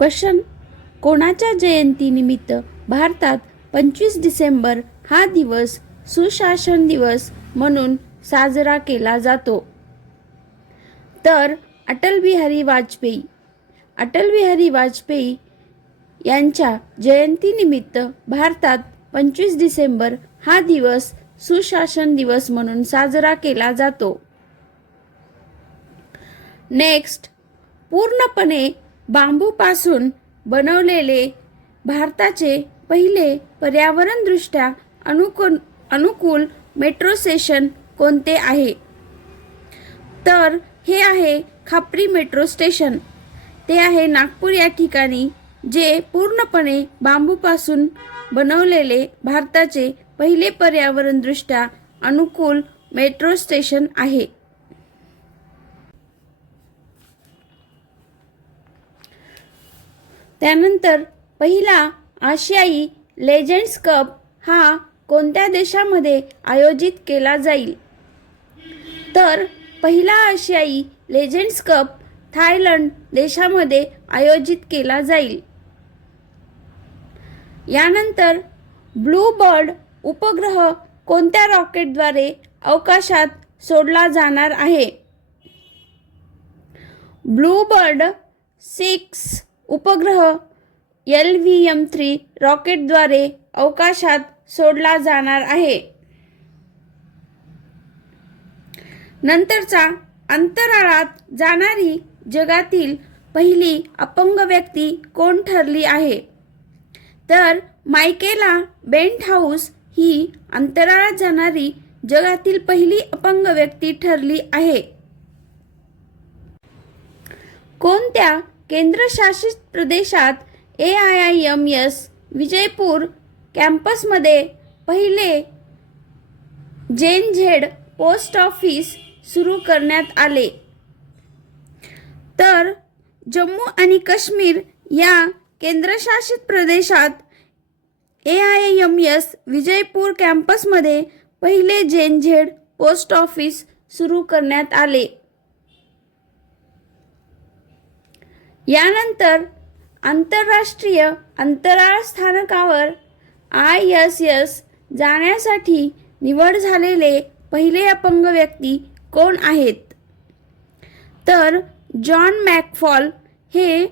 Question, कोणाच्या जयंतीनिमित्त भारतात 25 डिसेंबर हा दिवस सुशासन दिवस म्हणून साजरा केला जातो? तर अटल बिहारी वाजपेयी. अटल बिहारी वाजपेयी यांच्या जयंतीनिमित्त भारतात 25 डिसेंबर हा दिवस सुशासन दिवस म्हणून साजरा केला जातो. नेक्स्ट, पूर्णपणे बांबूपासून बनवलेले भारताचे पहिले पर्यावरणदृष्ट्या अनुकूल मेट्रो स्टेशन कोणते आहे? तर हे आहे खापरी मेट्रो स्टेशन. ते आहे नागपूर या ठिकाणी, जे पूर्णपणे बांबूपासून बनवलेले भारताचे पहिले पर्यावरणदृष्ट्या अनुकूल मेट्रो स्टेशन आहे. त्यानंतर पहिला आशियाई लेजंड्स कप हा कोणत्या देशामध्ये आयोजित केला जाईल? तर पहिला आशियाई लेजंड्स कप थायलंड देशामध्ये आयोजित केला जाईल. यानंतर ब्लू बर्ड उपग्रह कोणत्या रॉकेटद्वारे अवकाशात सोडला जाणार आहे? ब्लू बर्ड 6 उपग्रह LVM-3 रॉकेटद्वारे अवकाशात सोडला जाणार आहे. नंतरचा, अंतराळात जाणारी जगातील पहिली अपंग व्यक्ती कोण ठरली आहे? तर मायकेला बेंटहाऊस ही अंतराळात जाणारी जगातील पहिली अपंग व्यक्ती ठरली आहे. कोणत्या केंद्रशासित प्रदेशात AIIMS विजयपूर कॅम्पसमध्ये पहिले जेनझेड पोस्ट ऑफिस सुरू करण्यात आले? तर जम्मू आणि काश्मीर या केंद्रशासित प्रदेशात AIIMS विजयपूर कॅम्पसमध्ये पहिले जेनझेड पोस्ट ऑफिस सुरू करण्यात आले. यानंतर आंतरराष्ट्रीय अंतराळ स्थानकावर ISS जाण्यासाठी निवड झालेले पहिले अपंग व्यक्ती कोण आहेत? तर जॉन मॅकफॉल हे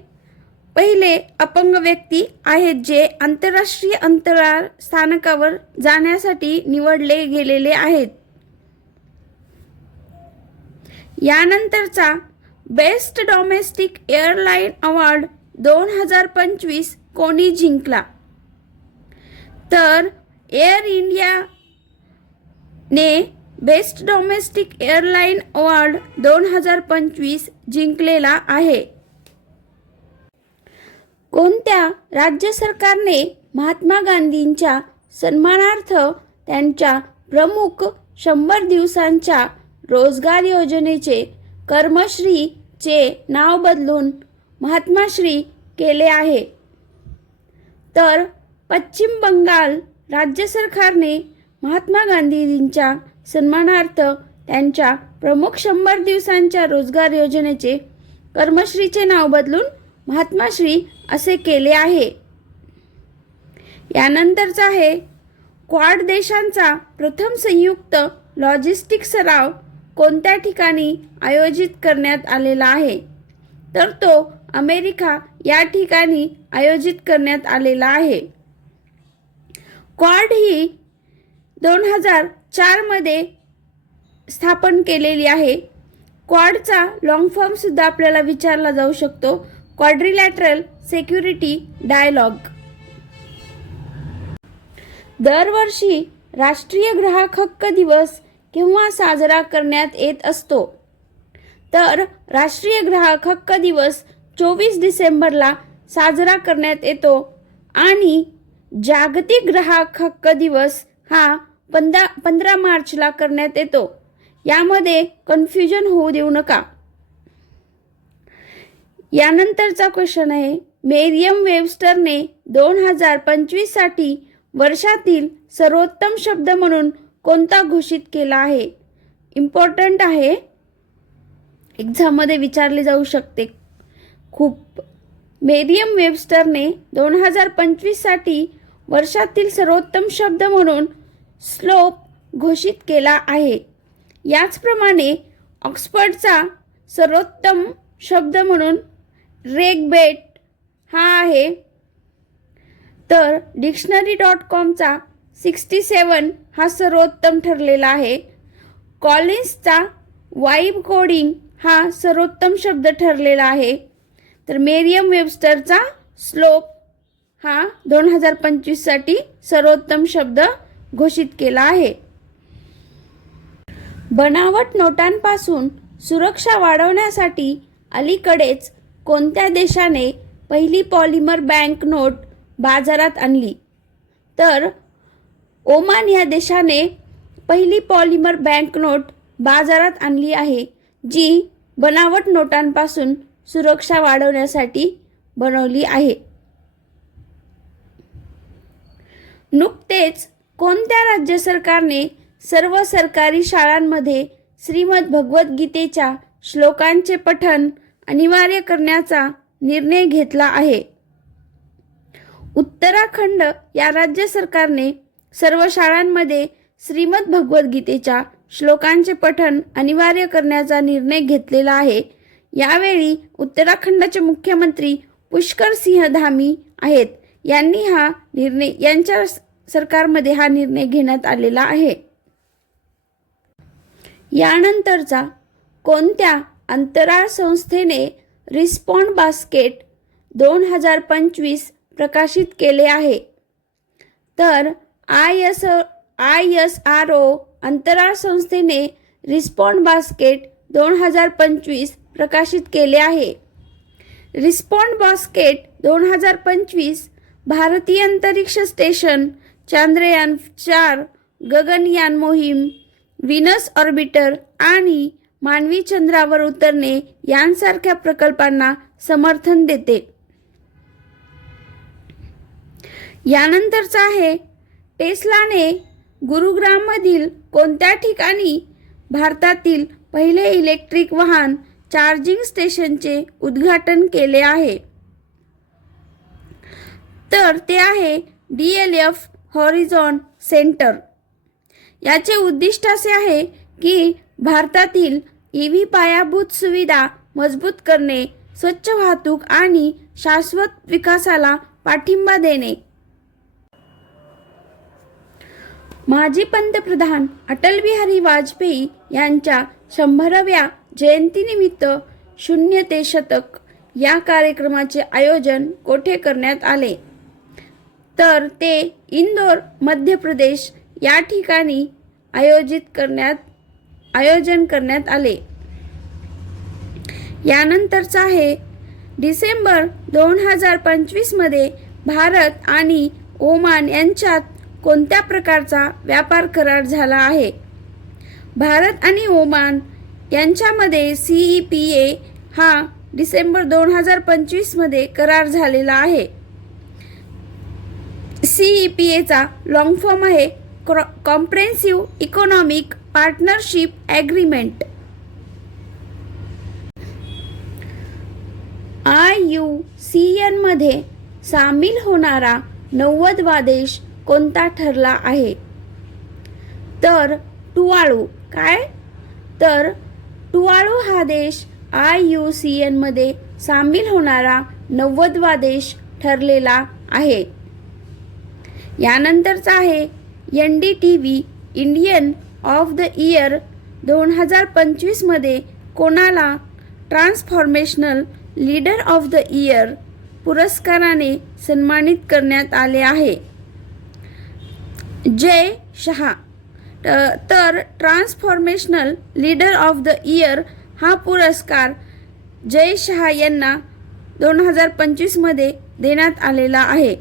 पहिले अपंग व्यक्ती आहेत, जे आंतरराष्ट्रीय अंतराळ स्थानकावर जाण्यासाठी निवडले गेलेले आहेत. यानंतरचा, बेस्ट डोमेस्टिक एअरलाइन अवॉर्ड 2025 कोणी जिंकला? तर एअर इंडियाने बेस्ट डोमेस्टिक एअरलाइन अवॉर्ड 2025 जिंकलेला आहे. कोणत्या राज्य सरकारने महात्मा गांधींच्या सन्मानार्थ त्यांच्या प्रमुख 100 दिवसांच्या रोजगार योजनेचे कर्मश्री चे नाव बदलून महात्माश्री केले आहे? तर पश्चिम बंगाल राज्य सरकारने महात्मा गांधींच्या सन्मानार्थ त्यांच्या प्रमुख 100 दिवसांच्या रोजगार योजनेचे कर्मश्रीचे नाव बदलून महात्माश्री असे केले आहे. यानंतरचा आहे, क्वाड देशांचा प्रथम संयुक्त लॉजिस्टिक सराव कोणत्या ठिकाणी आयोजित करण्यात आलेला आहे? तर तो अमेरिका या ठिकाणी आयोजित करण्यात आलेला आहे. क्वाड ही 2004 मध्ये स्थापन केलेली आहे. क्वाडचा लॉंग फॉर्म सुद्धा आपल्याला विचारला जाऊ शकतो, क्वाड्रिलॅटरल सिक्युरिटी डायलॉग. दरवर्षी राष्ट्रीय ग्राहक हक्क दिवस केव्हा साजरा करण्यात येत असतो? तर राष्ट्रीय ग्राहक हक्क दिवस 24 डिसेंबरला साजरा करण्यात येतो आणि जागतिक ग्राहक हक्क दिवस हा 15 मार्चला करण्यात येतो. यामध्ये कन्फ्युजन होऊ देऊ नका. यानंतरचा क्वेश्चन आहे, मेरियम वेबस्टरने 2025 साठी वर्षातील सर्वोत्तम शब्द म्हणून कोणता घोषित केला आहे? इम्पॉर्टंट आहे, एक्झाममध्ये विचारले जाऊ शकते खूप. मेरियम वेबस्टरने 2025 साठी वर्षातील सर्वोत्तम शब्द म्हणून स्लोप घोषित केला आहे. याचप्रमाणे ऑक्सफर्डचा सर्वोत्तम शब्द म्हणून रेगबेट हा आहे. तर dictionary.comचा 67 हा सर्वोत्तम ठरलेला आहे. कॉलिन्सचा वाइब कोडिंग हा सर्वोत्तम शब्द ठरलेला आहे. तर मेरियम वेबस्टरचा स्लोप हा 2025 साठी सर्वोत्तम शब्द घोषित केला आहे. बनावट नोटांपासून सुरक्षा वाढवण्यासाठी अलीकडेच कोणत्या देशाने पहिली पॉलिमर बँक नोट बाजारात आणली? तर ओमान या देशाने पहिली पॉलिमर बँक नोट बाजारात आणली आहे, जी बनावट नोटांपासून सुरक्षा वाढवण्यासाठी बनवली आहे. नुकतेच कोणत्या राज्य सरकारने सर्व सरकारी शाळांमध्ये श्रीमद भगवद्गीतेच्या श्लोकांचे पठण अनिवार्य करण्याचा निर्णय घेतला आहे? उत्तराखंड या राज्य सरकारने सर्व शाळांमध्ये श्रीमद भगवद्गीतेच्या श्लोकांचे पठण अनिवार्य करण्याचा निर्णय घेतलेला आहे. यावेळी उत्तराखंडचे मुख्यमंत्री पुष्कर सिंह धामी आहेत. यांच्या सरकारमध्ये हा निर्णय घेण्यात आलेला आहे. यानंतरचा कोणत्या अंतराळ संस्थेने रिस्पॉन्ड बास्केट 2025 प्रकाशित केले आहे? तर ISRO अंतराळ संस्थेने रिस्पॉन्ड बास्केट 2025 प्रकाशित केले आहे. रिस्पॉन्ड बास्केट 2025 भारतीय अंतरिक्ष स्टेशन, चांद्रयान 4 गगनयान मोहीम, व्हीनस ऑर्बिटर आणि मानवी चंद्रावर उतरणे यांसारख्या प्रकल्पांना समर्थन देते. यानंतरचा आहे टेस्लाने गुरुग्राममधील कोणत्या ठिकाणी भारतातील पहिले इलेक्ट्रिक वाहन चार्जिंग स्टेशनचे उद्घाटन केले आहे? तर ते आहे DLF हॉरिझॉन सेंटर. याचे उद्दिष्ट असे आहे की भारतातील EV पायाभूत सुविधा मजबूत करणे, स्वच्छ वाहतूक आणि शाश्वत विकासाला पाठिंबा देणे. माजी पंतप्रधान अटल बिहारी वाजपेयी यांच्या 100व्या जयंतीनिमित्त 0 ते शतक या कार्यक्रमाचे आयोजन कोठे करण्यात आले? तर ते इंदोर, मध्य प्रदेश या ठिकाणी आयोजन करण्यात आले. यानंतरचा आहे डिसेंबर 2025 मध्ये भारत आणि ओमान यांच्यात कोणत्या प्रकारचा व्यापार करार झाला आहे? भारत आणि ओमान यांच्यामध्ये CEPA हा डिसेंबर 2025 मध्ये करार झालेला आहे. CEPAचा लॉंग फॉर्म आहे comprehensive economic partnership agreement. IUCN मध्ये सामील होणारा 90वा देश कोणता ठरला आहे? तर टुवाळू. काय? तर टुवाळू हा देश IUCN मध्ये सामील होणारा 90वा देश ठरलेला आहे. यानंतरचा आहे NDTV Indian of the year 2025 मध्ये कोणाला ट्रान्सफॉर्मेशनल लीडर ऑफ द इयर पुरस्काराने सन्मानित करण्यात आले आहे? जय शहा. तर ट्रान्सफॉर्मेशनल लीडर ऑफ द इयर हा पुरस्कार जय शहा यांना 2025 मध्ये देण्यात आलेला आहे.